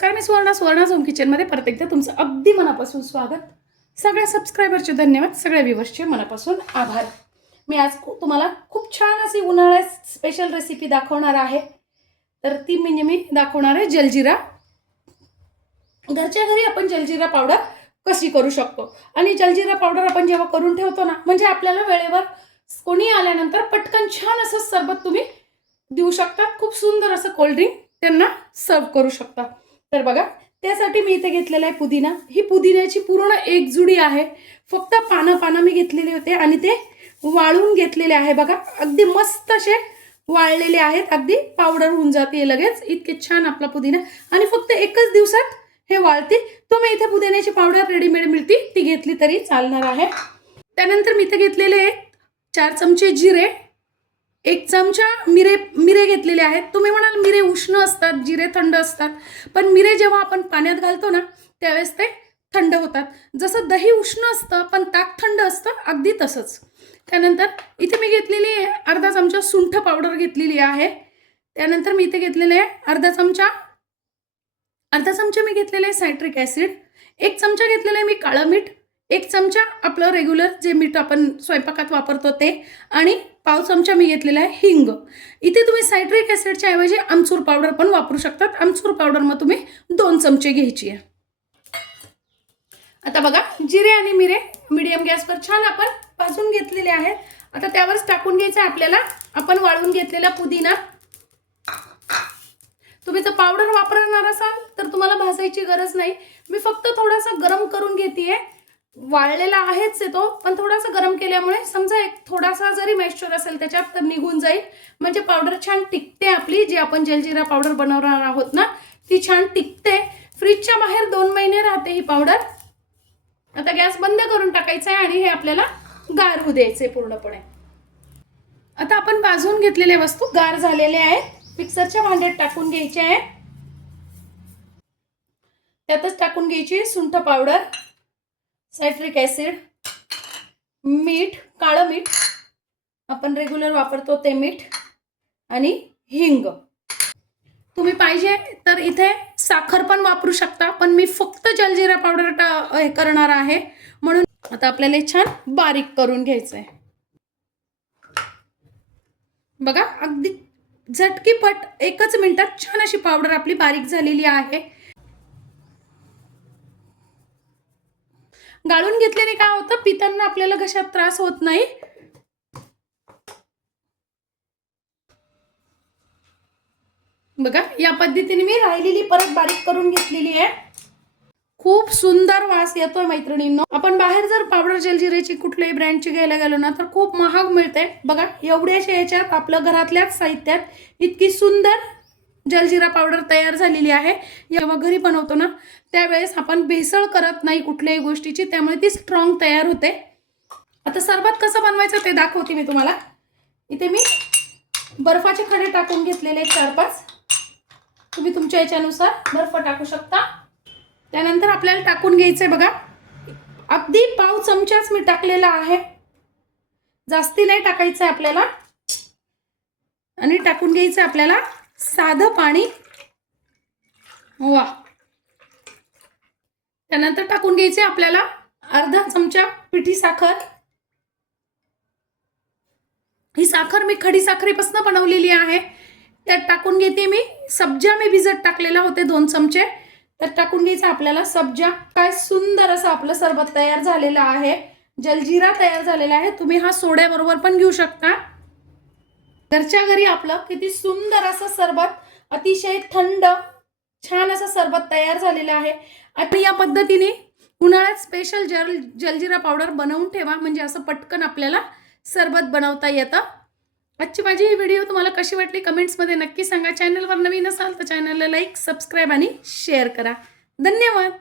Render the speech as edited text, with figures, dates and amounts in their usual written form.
नमस्कार, मी सुवर्णा होम किचनमध्ये परत एकदा तुमचं अगदी मनापासून स्वागत. सगळ्या सबस्क्रायबरचे धन्यवाद, सगळ्या व्ह्यूअर्सचे मनापासून आभार. मी आज तुम्हाला खूप छान अशी उन्हाळ्यात स्पेशल रेसिपी दाखवणार आहे. तर ती म्हणजे मी दाखवणार आहे जलजिरा. घरच्या घरी आपण जलजिरा पावडर कशी करू शकतो आणि जलजिरा पावडर आपण जेव्हा करून ठेवतो ना, म्हणजे आपल्याला वेळेवर कोणी आल्यानंतर पटकन छान असं सरबत तुम्ही देऊ शकता. खूप सुंदर असं कोल्ड्रिंक त्यांना सर्व करू शकता. तर बघा, त्यासाठी मी इथे घेतलेला आहे पुदिना. ही पुदिन्याची पूर्ण एक जुडी आहे. फक्त पानं मी घेतलेले होते आणि ते वाळून घेतलेले आहे. बघा, अगदी मस्त असे वाळलेले आहेत. अगदी पावडर होऊन जाते लगेच. इतके छान आपला पुदिना आणि फक्त एकच दिवसात हे वाळते. तुम्ही इथे पुदिन्याची पावडर रेडीमेड मिळते, ती घेतली तरी चालणार आहे. त्यानंतर मी इथे घेतलेले 4 चमचे जिरे, 1 चमचा मिरे घेतलेले आहेत. तुम्ही म्हणाल मिरे उष्ण असतात, जिरे थंड असतात, पण मिरे जेव्हा आपण पाण्यात घालतो ना, त्यावेळेस ते थंड होतात. जसं दही उष्ण असतं पण ताक थंड असतं, अगदी तसंच. त्यानंतर इथे मी घेतलेली आहे अर्धा चमचा सुंठ पावडर घेतलेली आहे. त्यानंतर मी इथे घेतलेले आहे अर्धा चमचा मी घेतलेले आहे सायट्रिक ॲसिड. 1 चमचा घेतलेला आहे मी काळं मीठ. 1 चमचा आपलं रेग्युलर जे मीठ आपण स्वयंपाकात वापरतो ते, आणि पाव चमचा मी घेतलेला आहे हिंग. इथे तुम्ही सायट्रिक ॲसिडच्या ऐवजी आमचूर पावडर पण वापरू शकतात. आमचूर पावडर मग तुम्ही 2 चमचे घ्यायची आहे. आता बघा, जिरे आणि मिरे मीडियम गॅसवर छान आपण भाजून घेतलेले आहेत. आता त्यावरच टाकून घ्यायचं आपल्याला आपण वाळून घेतलेला पुदिना. तुम्ही जर पावडर वापरणार असाल तर तुम्हाला भाजायची गरज नाही. मी फक्त थोडासा गरम करून घेतेय. वाळलेला आहेच आहे तो, पण थोडासा गरम केल्यामुळे समजा एक थोडासा जरी मॉइश्चर असेल त्याच्यात तर निघून जाईल. म्हणजे पावडर छान टिकते आपली, जी आपण जलजिरा पावडर बनवणार आहोत ना, ती छान टिकते. फ्रीजच्या बाहेर 2 महिने राहते ही पावडर. आता गॅस बंद करून टाकायचा आहे आणि हे आपल्याला गार होऊ द्यायचे पूर्णपणे. आता आपण भाजून घेतलेल्या वस्तू गार झालेल्या आहेत. मिक्सरच्या भांड्यात टाकून घ्यायचे आहे. त्यातच टाकून घ्यायची सुंठ पावडर, सायट्रिक ॲसिड, मीठ, काळं मीठ आपण रेग्युलर वापरतो ते मीठ, आणि हिंग. तुम्ही पाहिजे तर इथे साखर पण वापरू शकता, पण मी फक्त जलजिरा पावडर करणार आहे म्हणून. आता आपल्याला छान बारीक करून घ्यायचं आहे. बघा, अगदी झटकीपट 1च मिनिटात छान अशी पावडर आपली बारीक झालेली आहे. गाळून घेतल्याने काय होतं, पितांना आपल्याला घशात त्रास होत नाही. बघा, या पद्धतीने मी राहिलेली परत बारीक करून घेतलेली आहे. खूप सुंदर वास येतोय मैत्रिणींनो. आपण बाहेर जर पावडर जलजिऱ्याची कुठल्याही ब्रँडची घ्यायला गेलो ना तर खूप महाग मिळते. बघा, एवढ्याशा याच्यात आपल्या घरातल्याच साहित्यात इतकी सुंदर जलजिरा पावडर तयार झालेली आहे. जेव्हा घरी बनवतो ना त्यावेळेस आपण भेसळ करत नाही कुठल्याही गोष्टीची, त्यामुळे ती स्ट्रॉंग तयार होते. आता सरबत कसं बनवायचं ते दाखवते मी तुम्हाला. इथे मी बर्फाचे खडे टाकून घेतलेले 4-5. तुम्ही तुमच्या याच्यानुसार बर्फ टाकू शकता. त्यानंतर आपल्याला टाकून घ्यायचंय बघा, अगदी पाव चमचाच मी टाकलेला आहे, जास्ती नाही टाकायचं आहे आपल्याला. आणि टाकून घ्यायचं आपल्याला साधं पाणी. वा. त्यानंतर टाकून घ्यायचे आपल्याला अर्धा चमचा पिठी साखर. ही साखर मी खडी साखरेपासून बनवलेली आहे. त्यात टाकून घेते मी सब्जा. मी भिजत टाकलेला होते 2 चमचे. त्यात टाकून घ्यायचं आपल्याला सब्जा. काय सुंदर असं आपलं सरबत तयार झालेलं आहे, जलजिरा तयार झालेला आहे. तुम्ही हा सोड्याबरोबर पण घेऊ शकता. घरच्या घरी आपलं किती सुंदर असं सरबत, अतिशय थंड छान असं सरबत तयार झालेलं आहे. आणि या पद्धतीने उन्हाळ्यात स्पेशल जलजिरा पावडर बनवून ठेवा, म्हणजे असं पटकन आपल्याला सरबत बनवता येतं. आजची माझी ही व्हिडिओ तुम्हाला कशी वाटली कमेंट्समध्ये नक्की सांगा. चॅनलवर नवीन असाल तर चॅनलला लाईक, सबस्क्राईब आणि शेअर करा. धन्यवाद.